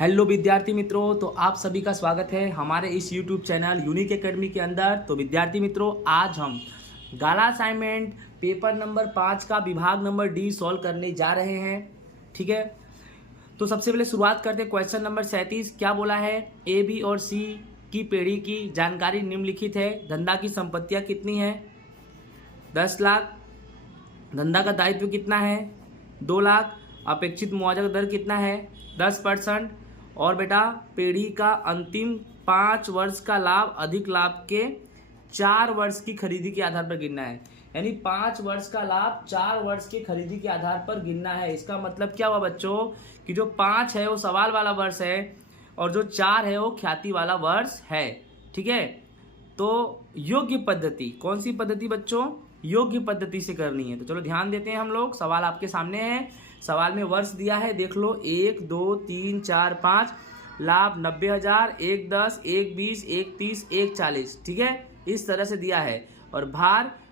Hello विद्यार्थी मित्रों, तो आप सभी का स्वागत है हमारे इस यूट्यूब चैनल यूनिक एकेडमी के अंदर। तो विद्यार्थी मित्रों, आज हम गाला असाइनमेंट पेपर नंबर 5 का विभाग नंबर डी सॉल्व करने जा रहे हैं। ठीक है, तो सबसे पहले शुरुआत करते हैं। क्वेश्चन नंबर 37 क्या बोला है? ए, बी और सी की पीढ़ी की जानकारी निम्नलिखित है। धंधा की संपत्तियां कितनी है? 10 लाख। धंधा का दायित्व कितना है? 2 लाख। अपेक्षित मुआवजा का दर कितना है? 10%। और बेटा, पीढ़ी का अंतिम 5 वर्ष का लाभ अधिक लाभ के 4 वर्ष की खरीदी के आधार पर गिनना है। यानी 5 वर्ष का लाभ 4 वर्ष की खरीदी के आधार पर गिनना है। इसका मतलब क्या हुआ बच्चों कि जो 5 है वो सवाल वाला वर्ष है और जो 4 है वो ख्याति वाला वर्ष है। ठीक है, तो योग्य पद्धति, कौन सी पद्धति बच्चों? योग्य पद्धति से करनी है। तो चलो ध्यान देते हैं हम लोग। सवाल आपके सामने है। सवाल में वर्ष दिया है, देख लो। 1, 2, 3, 4, 5। लाभ 90,000, 1 10, 1 20, 1 30, 1 40। ठीक है, इस तरह से दिया है। और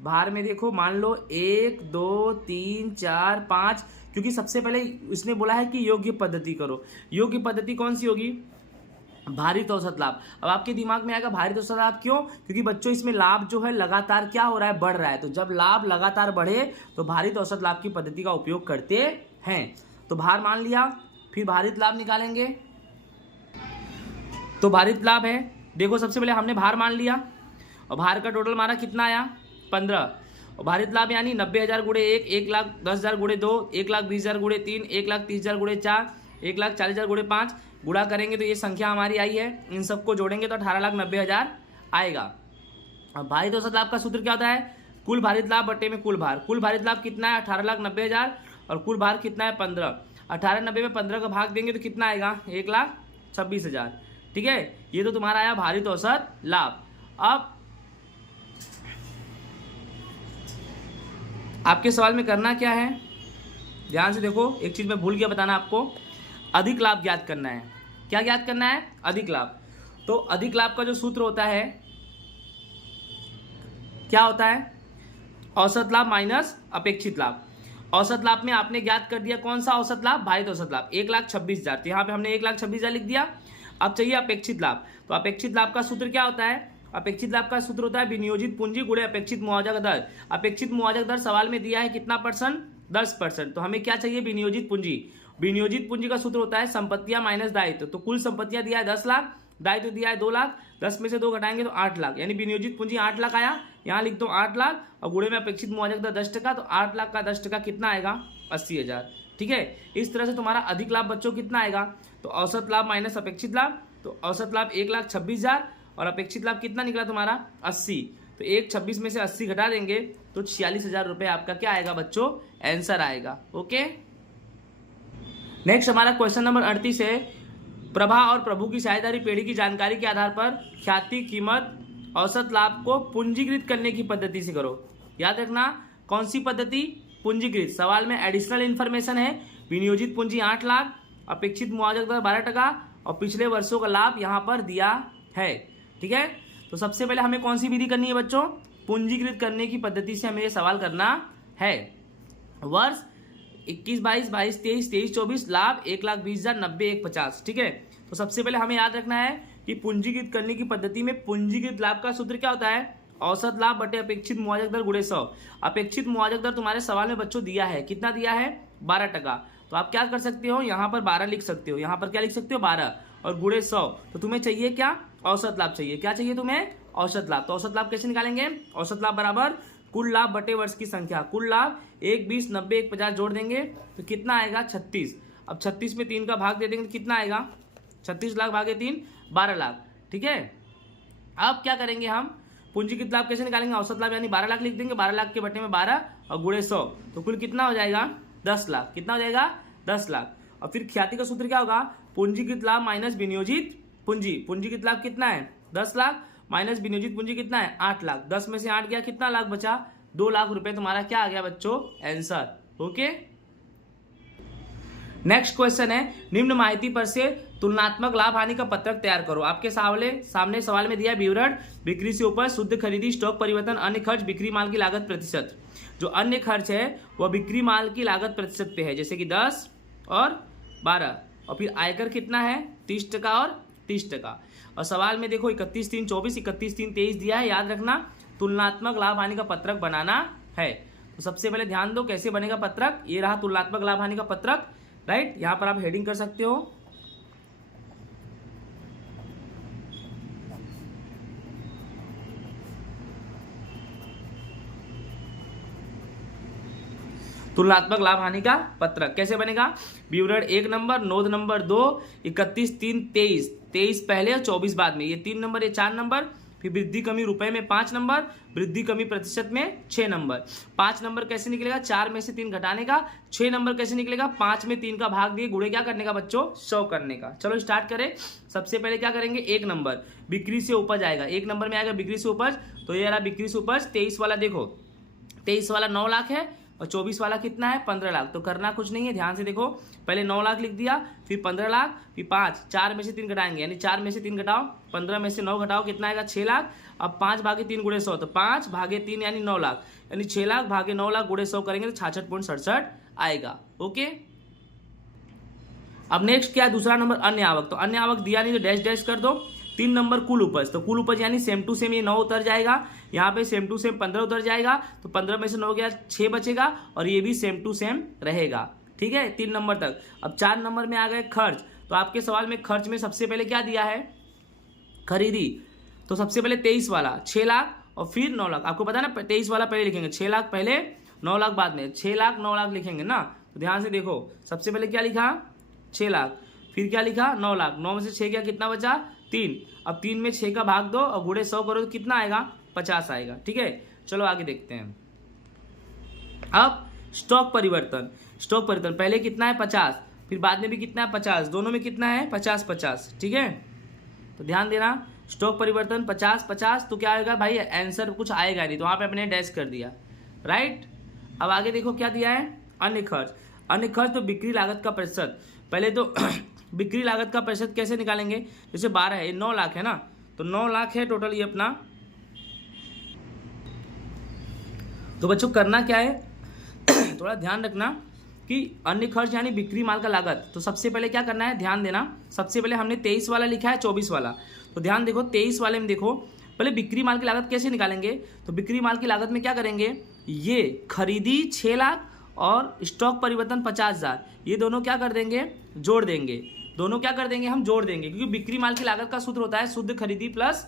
भार में देखो, मान लो 1 2 3 4 5, क्योंकि सबसे पहले इसने बोला है कि योग्य पद्धति करो। योग्य पद्धति कौन सी होगी? भारित औसत लाभ। अब आपके दिमाग में आएगा भारित औसत लाभ क्यों? क्योंकि बच्चों इसमें लाभ जो है लगातार क्या हो रहा है? बढ़ रहा है। तो जब लाभ लगातार बढ़े तो भारित औसत लाभ की पद्धति का उपयोग करते हैं। तो भार मान लिया, फिर भारित लाभ निकालेंगे। तो भारित लाभ है, देखो सबसे पहले हमने भार मान लिया और भार का टोटल मारा, कितना आया? 15। और भारित लाभ यानी 90,000 गुणे 1, 1,10,000 गुणे 2, 1,20,000 गुणे 3, 1,30,000 गुणे 4, 1,40,000 गुणे 5। गुणा करेंगे तो ये संख्या हमारी आई है। इन सबको जोड़ेंगे तो 18,90,000 आएगा। अब भारित औसत लाभ का सूत्र क्या होता है? कुल भारित लाभ बटे में कुल भार। कुल भारित लाभ कितना है? 18,90,000। और कुल भार कितना है? 15। 18,90 में 15 का भाग देंगे तो कितना आएगा? 1,26,000। ठीक है, ये तो तुम्हारा आया भारित औसत लाभ। अब आपके सवाल में करना क्या है, ध्यान से देखो। एक चीज मैं भूल गया बताना आपको, अधिक लाभ ज्ञात करना है। क्या ज्ञात करना है? अधिक लाभ। तो अधिक लाभ का जो सूत्र होता है क्या होता है? औसत लाभ माइनस अपेक्षित लाभ। औसत लाभ में आपने ज्ञात कर दिया कौन सा औसत लाभ? भारित औसत लाभ 1,26,000। तो यहाँ पे हमने 1,26,000 लिख दिया। अब चाहिए अपेक्षित लाभ। तो अपेक्षित लाभ का सूत्र क्या होता है? अपेक्षित लाभ का सूत्र होता है विनियोजित पूंजी गुणे अपेक्षित मुआवजा का दर। अपेक्षित मुआवजा का दर सवाल में दिया है कितना परसेंट? 10%। तो हमें क्या चाहिए? विनियोजित पूंजी। विनियोजित पूंजी का सूत्र होता है संपत्तियां माइनस दायित्व। तो कुल संपत्तियां दिया है 10 लाख, दायित्व दिया है 2 लाख। 10 में से 2 घटाएंगे तो 8 लाख, यानी विनियोजित पूंजी 8 लाख आया। यहाँ लिख दो 8 लाख और गुणे में अपेक्षित मुआवजा का दर 10%। तो 8 लाख का 10% कितना आएगा? 80,000। ठीक है, इस तरह से तुम्हारा अधिक लाभ बच्चों कितना आएगा? तो औसत लाभ माइनस अपेक्षित लाभ। तो औसत लाभ 1,26,000 और अपेक्षित लाभ कितना निकला तुम्हारा? 80। तो 1,26 में से 80 घटा देंगे तो 46,000 रुपये आपका क्या आएगा बच्चों? आंसर आएगा। ओके, नेक्स्ट हमारा क्वेश्चन नंबर 38 है। प्रभा और प्रभु की साझेदारी पीढ़ी की जानकारी के आधार पर ख्याति, कीमत, औसत लाभ को पूंजीकृत करने की पद्धति से करो। याद रखना, कौन सी पद्धति? पूंजीकृत। सवाल में एडिशनल इंफॉर्मेशन है। विनियोजित पूंजी 8 लाख, अपेक्षित मुआवजा दर 12% और पिछले वर्षों का लाभ यहाँ पर दिया है। ठीक है, तो सबसे पहले हमें कौन सी विधि करनी है बच्चों? पूंजीकृत करने की पद्धति से हमें ये सवाल करना है। वर्ष 21, 22, 23, 23, 24 लाभ 1,20,000, 90, 150। ठीक है, तो सबसे पहले हमें याद रखना है कि पूंजीकृत करने की पद्धति में पूंजीकृत लाभ का सूत्र क्या होता है? औसत लाभ बटे अपेक्षित मुआवजा दर गुणे 100। अपेक्षित मुआवजा दर तुम्हारे सवाल में बच्चों दिया है, कितना दिया है? 12%। तो आप क्या कर सकते हो? यहाँ पर 12 लिख सकते हो, यहाँ पर क्या लिख सकते हो? 12 और गुणे 100। तो तुम्हें चाहिए क्या? औसत लाभ चाहिए। क्या चाहिए तुम्हें? औसत लाभ। तो औसत लाभ कैसे निकालेंगे? औसत लाभ बराबर कुल लाभ बटे वर्ष की संख्या। कुल लाभ 1 20, 90, 150 जोड़ देंगे तो कितना आएगा? 36। अब 36 में 3 का भाग दे देंगे तो कितना आएगा? 36 लाख भागे 3, 12 लाख। ठीक है, अब क्या करेंगे हम? पूंजीकृत लाभ कैसे निकालेंगे? औसत लाभ यानी 12 लाख लिख देंगे। 12 लाख के बटे में 12 और गुणे 100, तो कुल कितना हो जाएगा? 10 लाख। कितना हो जाएगा? 10 लाख। और फिर ख्याति का सूत्र क्या होगा? पूंजीकृत लाभ माइनस विनियोजित पूंजी। पूंजीकृत लाभ कितना है? 10 लाख माइनस विनियोजित पूंजी कितना है? 8 लाख। 10 में से 8 गया, कितना लाख बचा? 2 लाख रुपए तुम्हारा क्या आ गया बच्चों? आंसर। ओके, नेक्स्ट क्वेश्चन है, निम्न माहिती पर से तुलनात्मक लाभ हानि का पत्रक तैयार करो। आपके सामने सवाल में दिया विवरण, बिक्री से ऊपर शुद्ध खरीदी, स्टॉक परिवर्तन, अन्य खर्च, बिक्री माल की लागत प्रतिशत। जो अन्य खर्च है वह बिक्री माल की लागत प्रतिशत पे है, जैसे कि 10 और 12। और फिर आयकर कितना है 30% और 30%। और सवाल में देखो 31/3/24, 31/3/23 दिया है, याद रखना तुलनात्मक लाभ हानि का पत्रक बनाना है। तो सबसे पहले ध्यान दो कैसे बनेगा पत्रक, ये रहा तुलनात्मक लाभ हानि का पत्रक, राइट। यहां पर आप हेडिंग कर सकते हो, तुलनात्मक लाभ हानि का पत्रक कैसे बनेगा। विवरण 1 नंबर, नोट नंबर 2, 31/3/23, 23 पहले और 24 बाद में, ये 3 नंबर, ये 4 नंबर। फिर वृद्धि कमी रुपए में 5 नंबर, वृद्धि कमी प्रतिशत में 6 नंबर। 5 नंबर कैसे निकलेगा, 4 में से 3 घटाने का। 6 नंबर कैसे निकलेगा, 5 में 3 का भाग दिए गुणे क्या करने का बच्चों, 100 करने का। चलो स्टार्ट करें। सबसे पहले क्या करेंगे, 1 नंबर बिक्री से उपज आएगा, 1 नंबर में आएगा बिक्री से उपज। तो ये रहा बिक्री से उपज। 23 वाला देखो, 23 वाला 9 लाख है और 24 वाला कितना है 15 लाख। तो करना कुछ नहीं है, ध्यान से देखो, पहले 9 लाख लिख दिया, फिर 15 लाख, फिर 5, 4 में से 3 घटाएंगे, यानी 4 में से 3 घटाओ, 15 में से 9 घटाओ, कितना आएगा 6 लाख। अब 5 भागे 3 गुणे 100, तो 5 भागे 3 यानी 9 लाख, यानी 6 लाख भागे 9 लाख गुणे 100 करेंगे तो 66.67 आएगा। ओके, अब नेक्स्ट क्या है, दूसरा नंबर अन्य आवक। तो अन्य आवक दिया नहीं तो डैश डैश कर दो। 3 नंबर कुल उपज, तो कुल उपज यानी सेम टू सेम ये 9 उतर जाएगा, यहाँ पे सेम टू सेम 15 उतर जाएगा, तो 15 में से 9 गया 6 बचेगा, और ये भी सेम टू सेम रहेगा। ठीक है, 3 नंबर तक। अब 4 नंबर में आ गए खर्च। तो आपके सवाल में खर्च में सबसे पहले क्या दिया है, खरीदी। तो सबसे पहले 23 वाला 6 लाख और फिर 9 लाख। आपको पता है ना 23 वाला पहले लिखेंगे, 6 लाख पहले 9 लाख बाद में, 6 लाख 9 लाख लिखेंगे ना। तो ध्यान से देखो, सबसे पहले क्या लिखा 6 लाख, फिर क्या लिखा 9 लाख, 9 में से 6 गया कितना बचा 3। अब 3 में 6 का भाग दो और गुणे 100 करो तो कितना आएगा 50 आएगा। ठीक है, चलो आगे देखते हैं। अब स्टॉक परिवर्तन, स्टॉक परिवर्तन पहले कितना है 50, फिर बाद में भी कितना है 50, दोनों में कितना है 50-50। ठीक है, तो ध्यान देना, स्टॉक परिवर्तन 50-50, तो क्या आएगा भाई, आंसर कुछ आएगा नहीं, तो वहां पे अपने डैश कर दिया, राइट। अब आगे देखो क्या दिया है, अन्य खर्च। अन्य खर्च तो बिक्री लागत का प्रतिशत। पहले तो बिक्री लागत का प्रतिशत कैसे निकालेंगे, जैसे 12 है, 9 लाख है ना, तो 9 लाख है टोटल ये अपना। तो बच्चों करना क्या है थोड़ा ध्यान रखना कि अन्य खर्च यानी बिक्री माल का लागत। तो सबसे पहले क्या करना है, ध्यान देना, सबसे पहले हमने 23 वाला लिखा है 24 वाला। तो ध्यान देखो 23 वाले में देखो, पहले बिक्री माल की लागत कैसे निकालेंगे। तो बिक्री माल की लागत में क्या करेंगे, ये खरीदी 6 लाख और स्टॉक परिवर्तन 50,000, ये दोनों क्या कर देंगे, जोड़ देंगे। दोनों क्या कर देंगे, हम जोड़ देंगे, क्योंकि बिक्री माल की लागत का सूत्र होता है शुद्ध खरीदी प्लस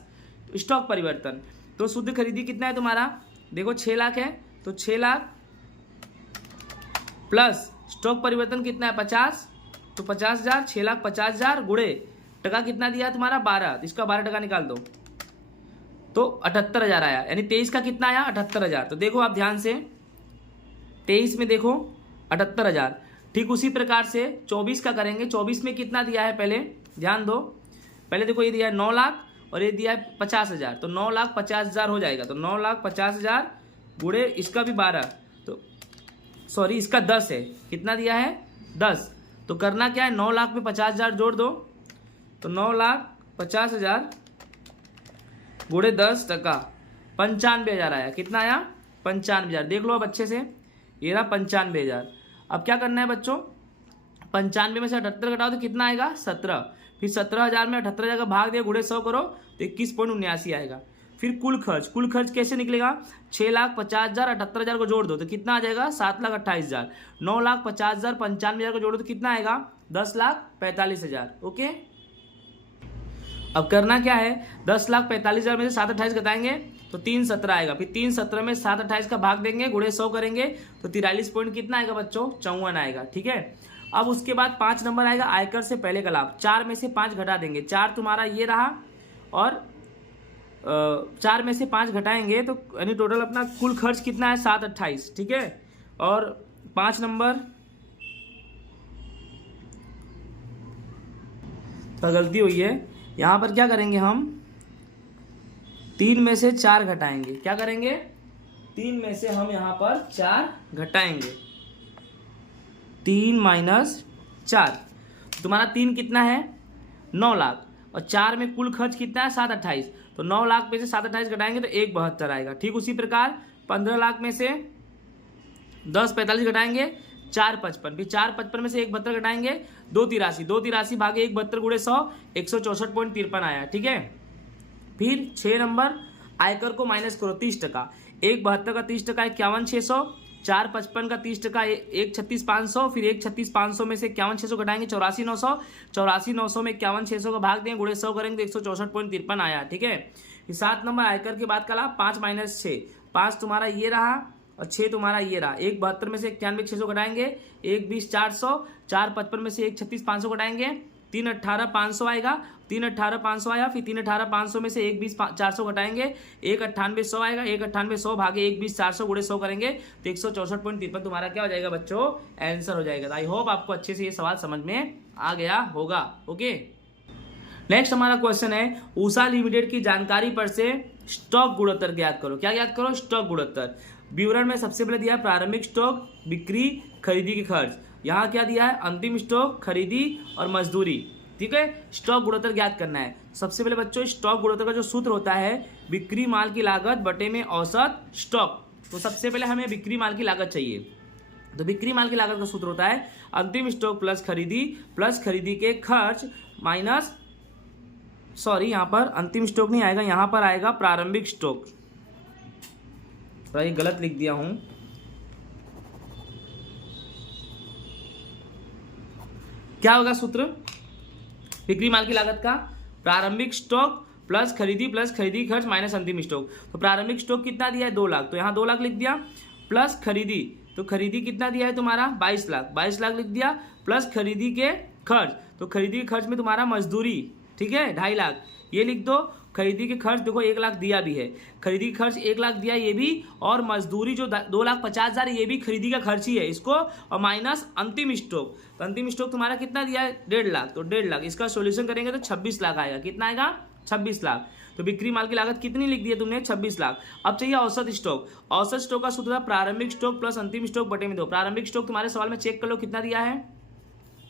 स्टॉक परिवर्तन। तो शुद्ध खरीदी कितना है तुम्हारा, देखो 6 लाख है, तो 6 लाख प्लस स्टॉक परिवर्तन कितना है 50, तो 50,000, 6 लाख 50,000 गुणे टका कितना दिया तुम्हारा 12, तो इसका 12% निकाल दो तो 78,000 आया, यानी 23 का कितना आया 78,000। तो देखो आप ध्यान से 23 में देखो 78,000। ठीक उसी प्रकार से 24 का करेंगे, 24 में कितना दिया है पहले ध्यान दो, पहले देखो ये दिया है 9 लाख और ये दिया है 50,000, तो 9,50,000 हो जाएगा। तो 9,50,000 गुणे इसका भी 12, तो सॉरी इसका 10 है, कितना दिया है 10। तो करना क्या है, 9 लाख में 50,000 जोड़ दो, तो 9,50,000 गुणे 10% 95,000 आया। कितना आया 95,000। देख लो अब अच्छे से, ये रहा 95,000। अब क्या करना है बच्चों, 95 में से 78 घटाओ तो कितना आएगा 17, फिर 17,000 में 78,000 का भाग दिया गुणे 100 करो तो 21.79 आएगा। फिर कुल खर्च, कुल खर्च कैसे निकलेगा, 6,50,000 78,000 को जोड़ दो तो कितना आ जाएगा 7,28,000, 9,50,000 95,000 को जोड़ो तो कितना आएगा 10,45,000। ओके, अब करना क्या है, 10,45,000 में से 7,28 घटाएंगे तो 3,17 आएगा, फिर 3,17 में 7,28 का भाग देंगे गुणे 100 करेंगे तो 43 पॉइंट कितना आएगा बच्चों 54 आएगा। ठीक है, अब उसके बाद 5 नंबर आएगा आयकर से पहले का लाभ। 4 में से 5 घटा देंगे, 4 तुम्हारा ये रहा और 4 में से 5 घटाएंगे तो यानी टोटल अपना कुल खर्च कितना है 728। ठीक है, और 5 नंबर तो गलती हुई है, यहाँ पर क्या करेंगे हम 3 में से 4 घटाएंगे। क्या करेंगे, 3 में से हम यहाँ पर 4 घटाएंगे, 3 माइनस 4, तुम्हारा 3 कितना है 9 लाख और 4 में कुल खर्च कितना है 728, तो 9 लाख में से 728 घटाएंगे तो 172 आएगा। ठीक उसी प्रकार 15 लाख में से 10,45 घटाएंगे, 455, फिर 455 में से 172 घटाएंगे 283, 283 भागे 172 गुणे 100 164.53 आया, ठीक है। फिर 6 नंबर आयकर को माइनस करो 30%, 172 का 30%, 51,600, 455 का 30%, 136,500, फिर 136,500 में से 51,600 घटाएंगे 84,900, 84,900 में 51,600 का भाग देंगे गुणे 100 करेंगे तो 164.53 आया, ठीक है। 7 नंबर आयकर के बाद का लाभ 5 माइनस 6, 5 तुम्हारा ये रहा और 6 तुम्हारा ये रहा, 172 में से 91,600 घटाएंगे 120,400, 455 में से 136,500 घटाएंगे 318,500 आएगा, 318,500 आया, फिर 318,500 में से 120,400 घटाएंगे 198,100 आएगा, 198,100 भागे 120,400 गुणे 100 करेंगे तो 164.53 तुम्हारा क्या हो जाएगा बच्चों, आंसर हो जाएगा। आई होप आपको अच्छे से ये सवाल समझ में आ गया होगा। ओके, नेक्स्ट हमारा क्वेश्चन है उषा लिमिटेड की जानकारी पर से स्टॉक गुणोत्तर ज्ञात करो। क्या ज्ञात करो, स्टॉक गुणोत्तर। विवरण में सबसे पहले दिया है प्रारंभिक स्टॉक, बिक्री, खरीदी के खर्च। यहाँ क्या दिया है, अंतिम स्टॉक, खरीदी और मजदूरी, ठीक है। स्टॉक गुणोत्तर ज्ञात करना है। सबसे पहले बच्चों स्टॉक गुणोत्तर का जो सूत्र होता है बिक्री माल की लागत बटे में औसत स्टॉक। तो सबसे पहले हमें बिक्री माल की लागत चाहिए, तो बिक्री माल की लागत का सूत्र होता है अंतिम स्टॉक प्लस खरीदी के खर्च माइनस, सॉरी यहाँ पर अंतिम स्टॉक नहीं आएगा, यहाँ पर आएगा प्रारंभिक स्टॉक, गलत लिख दिया हूं। क्या होगा सूत्र बिक्री माल की लागत का, प्रारंभिक स्टॉक प्लस खरीदी खर्च माइनस अंतिम स्टॉक। तो प्रारंभिक स्टॉक कितना दिया है 2 लाख, तो यहाँ 2 लाख लिख दिया, प्लस खरीदी, तो खरीदी कितना दिया है तुम्हारा 22 लाख लिख दिया, प्लस खरीदी के खर्च, तो खरीदी के खर्च में तुम्हारा मजदूरी, ठीक है 2.5 लाख, ये लिख दो। खरीदी के खर्च देखो 1 लाख दिया भी है, खरीदी का खर्च 1 लाख दिया ये भी, और मजदूरी जो 2,50,000 ये भी खरीदी का खर्च ही है इसको, और माइनस अंतिम स्टॉक, तो अंतिम स्टॉक तुम्हारा कितना दिया है 1.5 लाख, तो 1.5 लाख इसका सॉल्यूशन करेंगे तो 26 लाख आएगा। कितना आएगा 26 लाख। तो बिक्री माल की लागत कितनी लिख दी है तुमने 26 लाख। अब चाहिए औसत स्टॉक। औसत स्टॉक का सूत्र था प्रारंभिक स्टॉक प्लस अंतिम स्टॉक बटे में 2। प्रारंभिक स्टॉक तुम्हारे सवाल में चेक कर लो कितना दिया है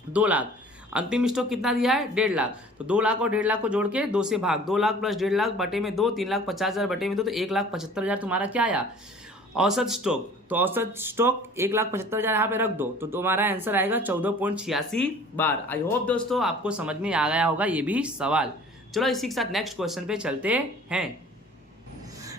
2 लाख, अंतिम स्टॉक कितना दिया है 1.5 लाख, तो 2 लाख और 1.5 लाख को जोड़ के 2 से भाग, 2 लाख प्लस 1.5 लाख बटे में 2, 3,50,000 बटे में 2, तो 1,75,000 तुम्हारा क्या आया औसत स्टॉक। तो औसत स्टॉक 1,75,000 यहाँ पे रख दो, तो तुम्हारा आंसर आएगा 14.86 बार। आई होप दोस्तों आपको समझ में आ गया होगा ये भी सवाल। चलो इसी के साथ नेक्स्ट क्वेश्चन पे चलते हैं।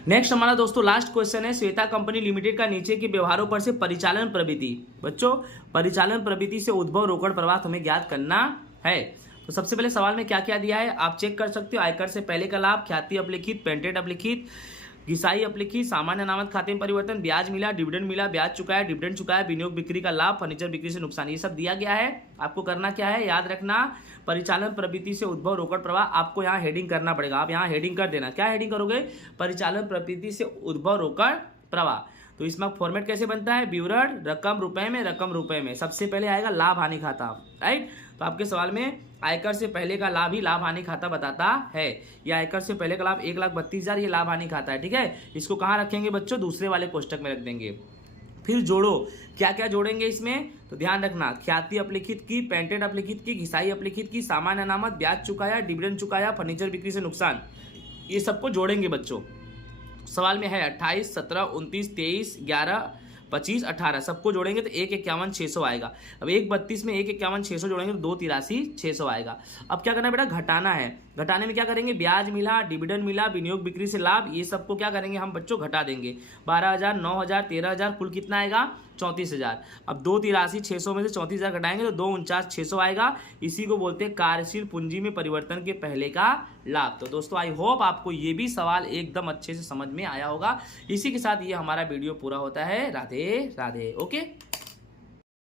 नेक्स्ट हमारा दोस्तों लास्ट क्वेश्चन है श्वेता कंपनी लिमिटेड का नीचे के व्यवहारों पर से परिचालन प्रवृत्ति। बच्चों परिचालन प्रवृत्ति से उद्भव रोकड़ प्रवाह हमें ज्ञात करना है। तो सबसे पहले सवाल में क्या क्या दिया है आप चेक कर सकते हो। आयकर से पहले का लाभ, ख्याति अपलिखित, पेटेंट अपलिखित, घिसाई अपलिखित, सामान्य अनामत खाते में परिवर्तन, ब्याज मिला, डिविडेंड मिला, ब्याज चुकाया, डिविडेंड चुकाया, विनियोग बिक्री का लाभ, फर्नीचर बिक्री से नुकसान, ये सब दिया गया है। आपको करना क्या है याद रखना, परिचालन प्रवृत्ति से उद्भव रोकड़ प्रवाह आपको यहाँ हेडिंग करना पड़ेगा। आप यहाँ हेडिंग कर देना। क्या हेडिंग करोगे, परिचालन प्रवृत्ति से उद्भव रोकड़ प्रवाह। तो इसमें फॉर्मेट कैसे बनता है, विवरण रकम रुपए में, रकम रुपए में। सबसे पहले आएगा लाभ हानि खाता, राइट। तो आपके सवाल में आयकर से पहले का लाभ ही लाभ हानि खाता बताता है। या आयकर से पहले का लाभ 1,32,000 ये लाभ हानि खाता है, ठीक है। इसको कहाँ रखेंगे बच्चों, दूसरे वाले कोष्टक में रख देंगे। फिर जोड़ो, क्या क्या जोड़ेंगे इसमें, तो ध्यान रखना, ख्याति अपलिखित की, पेटेंट अपलिखित की, घिसाई अपलिखित की, सामान्य अनामत, ब्याज चुकाया, डिविडेंड चुकाया, फर्नीचर बिक्री से नुकसान, ये सबको जोड़ेंगे बच्चों। सवाल में है 28, 17, 29, 23, 11, 25, 18 सबको जोड़ेंगे तो 1,51,600 आएगा। अब 1,32 में 1,51,600 जोड़ेंगे तो 2,83,600 आएगा। अब क्या करना है बेटा, घटाना है। घटाने में क्या करेंगे, ब्याज मिला, डिविडेंड मिला, विनियोग बिक्री से लाभ, ये सबको क्या करेंगे हम बच्चों घटा देंगे। 12,000, 9,000, 13,000, कुल कितना आएगा 34,000। अब 2,83,600 में से 34,000 घटाएंगे तो 2,49,600 आएगा। इसी को बोलते हैं कार्यशील पूंजी में परिवर्तन के पहले का लाभ। तो दोस्तों आई होप आपको ये भी सवाल एकदम अच्छे से समझ में आया होगा। इसी के साथ ये हमारा वीडियो पूरा होता है। राधे राधे। ओके।